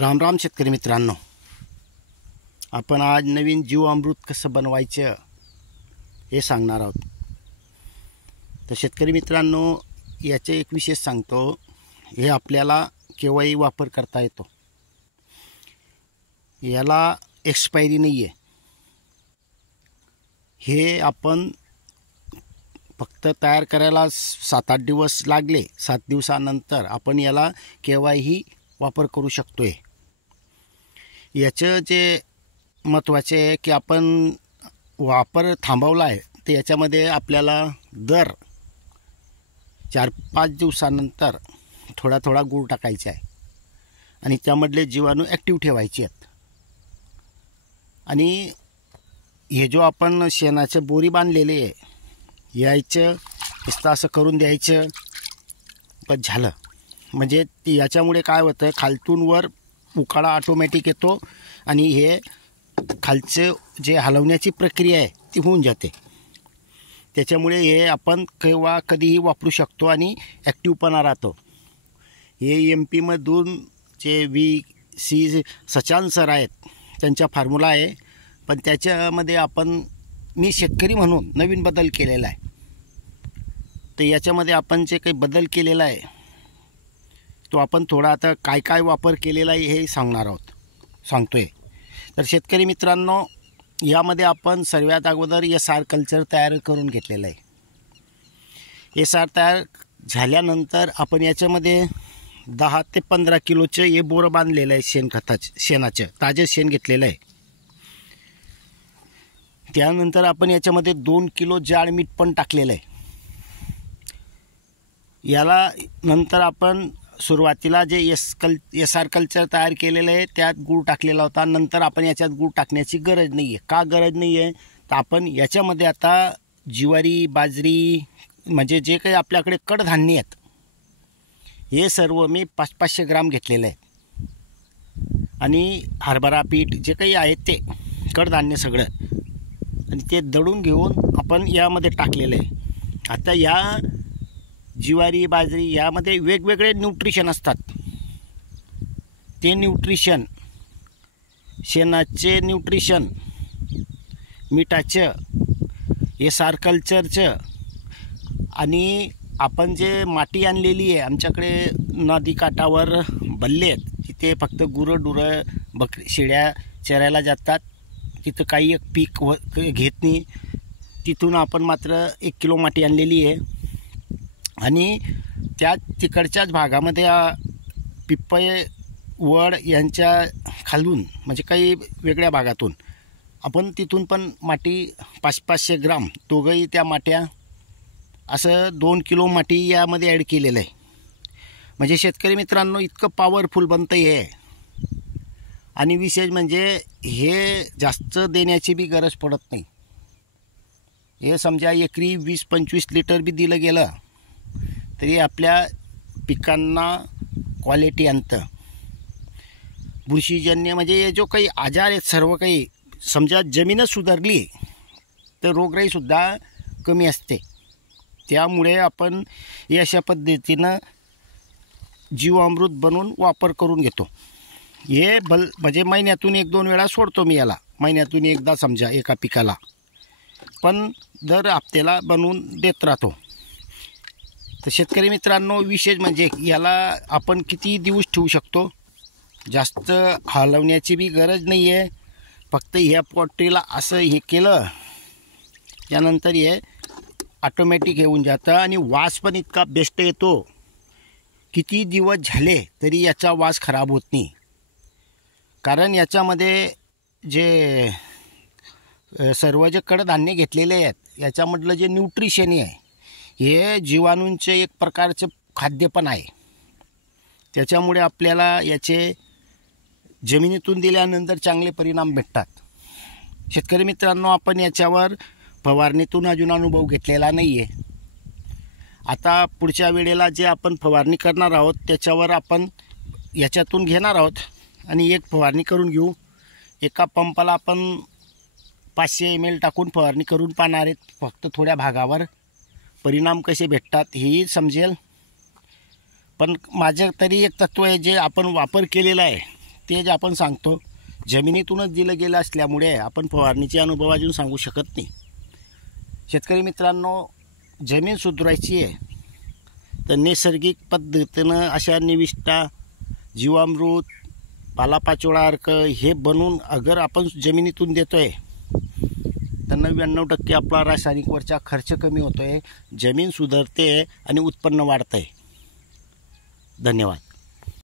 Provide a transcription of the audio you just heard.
राम राम शेतकरी मित्रांनो, आपण आज नवीन जीवामृत कसं बनवायचं हे सांगणार आहोत। तर शेतकरी मित्रांनो, याचे एक विशेष सांगतो, हे आपल्याला केव्हाही वापर करता येतो। याला एक्सपायरी नाही आहे। हे आपण फक्त तयार करायला 7-8 दिवस लागले, 7 दिवसानंतर आपण याला केव्हाही वापर करू शकतोय। याचं जे महत्त्वाचे आहे की आपण वापर थांबवला आहे, तर याच्यामध्ये आपल्याला दर 4-5 दिवसानंतर थोडा थोडा गूळ टाकायचा आहे आणि त्यामधले जीवाणू ॲक्टिव्ह ठेवायचे आहेत। आणि हे जो आपण शेणाचं बोरी बांधलेले आहे, यायचं नुसतं असं करून द्यायचं, पण झालं। म्हणजे याच्यामुळे काय होतं, खालतून वर उकाळा ऑटोमॅटिक येतो आणि हे खालचं जे हलवण्याची प्रक्रिया आहे ती होऊन जाते। त्याच्यामुळे हे आपण केव्हा कधीही वापरू शकतो आणि ॲक्टिव्हपणा राहतो। हे MP मधून जे VC सचान सर आहेत, त्यांचा फॉर्म्युला आहे, पण त्याच्यामध्ये मी शेतकरी म्हणून नवीन बदल केलेला आहे। तर याच्यामध्ये आपण जे काही बदल केलेला आहे तो आपण थोडा आता काय काय वापर केलेला आहे हे सांगतोय। तर शेतकरी मित्रांनो, यामध्ये आपण सर्वात अगोदर SR कल्चर तयार करून घेतलेलं आहे। SR तयार झाल्यानंतर आपण याच्यामध्ये 10 ते 15 किलोचं हे बोरं बांधलेलं आहे, शेणाचं ताजं शेण घेतलेलं आहे। त्यानंतर आपण याच्यामध्ये 2 किलो जाड मीठ पण टाकलेलं आहे। याला नंतर आपण सुरुवातीला जे SR कल्चर तयार केलेलं आहे त्यात गूळ टाकलेला होता। नंतर आपण याच्यात गूळ टाकण्याची गरज नाही आहे। का गरज नाही आहे, तर आपण याच्यामध्ये आता ज्वारी, बाजरी, म्हणजे जे काही आपल्याकडे कडधान्य आहेत, हे सर्व मी 500-500 ग्राम घेतलेलं आहे। आणि हरभरा पीठ जे काही आहे ते कडधान्य सगळं, आणि ते दळून घेऊन आपण यामध्ये टाकलेलं आहे। आता या ज्वारी, बाजरी यामध्ये वेगवेगळे न्यूट्रिशन असतात। ते न्यूट्रिशन, शेणाचे न्यूट्रिशन, मिठाचं, SR कल्चरचं, आणि आपण जे माती आणलेली आहे, आमच्याकडे नदीकाठावर बल्ले आहेत, तिथे फक्त गुरंढोरं शेळ्या चरायला जातात, तिथं काही एक पीक घेत नाही, तिथून आपण मात्र 1 किलो माती आणलेली आहे। आणि त्या तिकडच्याच भागामध्ये पिपळे, वड यांच्या खालून, म्हणजे काही वेगळ्या भागातून आपण तिथून पण माती 500-500 ग्राम दोघंही त्या माट्या असं 2 किलो माती यामध्ये ॲड केलेलं आहे। म्हणजे शेतकरी मित्रांनो, इतकं पॉवरफुल बनतं हे। आणि विशेष म्हणजे हे जास्त देण्याची बी गरज पडत नाही। हे समजा एकरी 20-25 लिटर बी दिलं गेलं तरी आपल्या पिकांना क्वालिटी आणतं। बुरशीजन्य म्हणजे हे जो काही आजार आहेत सर्व काही, समजा जमीनच सुधारली तर रोगराईसुद्धा कमी असते। त्यामुळे आपण अशा पद्धतीनं जीवामृत बनवून वापर करून घेतो। हे म्हणजे महिन्यातून 1-2 वेळा सोडतो मी याला, महिन्यातून एकदा समजा एका पिकाला, पण दर हप्त्याला बनवून देत राहतो। तर शेतकरी मित्रांनो, विशेष म्हणजे याला आपण किती दिवस ठेवू शकतो, जास्त हलवण्याची बी गरज नाही आहे। फक्त ह्या पॉटीला असं हे केलं त्यानंतर हे ऑटोमॅटिक येऊन जातं आणि वास पण इतका बेस्ट येतो, किती दिवस झाले तरी याचा वास खराब होत नाही। कारण याच्यामध्ये जे सर्व जे कडधान्य घेतलेले आहेत, याच्यामधलं जे न्यूट्रिशन आहे, हे जीवाणूंचे एक प्रकारचं खाद्य पण आहे। त्याच्यामुळे आपल्याला याचे जमिनीतून दिल्यानंतर चांगले परिणाम भेटतात। शेतकरी मित्रांनो, आपण याच्यावर फवारणीतून अजून अनुभव घेतलेला नाही आहे। आता पुढच्या वेळेला जे आपण फवारणी करणार आहोत त्याच्यावर आपण याच्यातून घेणार आहोत आणि एक फवारणी करून घेऊ। एका पंपाला आपण 500 ml टाकून फवारणी करून पाहणार आहेत, फक्त थोड्या भागावर परिणाम कसे भेटतात हेही समजेल। पण माझं तरी एक तत्त्व आहे, जे आपण वापर केलेला आहे तेच आपण सांगतो. जमिनीतूनच दिलं गेलं असल्यामुळे आपण फवारणीचे अनुभव अजून सांगू शकत नाही. शेतकरी मित्रांनो, जमीन सुधारायची आहे तर नैसर्गिक पद्धतीनं अशा निविष्ठा, जीवामृत, पालापाचोळा अर्क हे बनवून अगर आपण जमिनीतून देतो आहे तर 99% आपला रासायनिकवरचा खर्च कमी होतो आहे, जमीन सुधारते आणि उत्पन्न वाढतं आहे. धन्यवाद.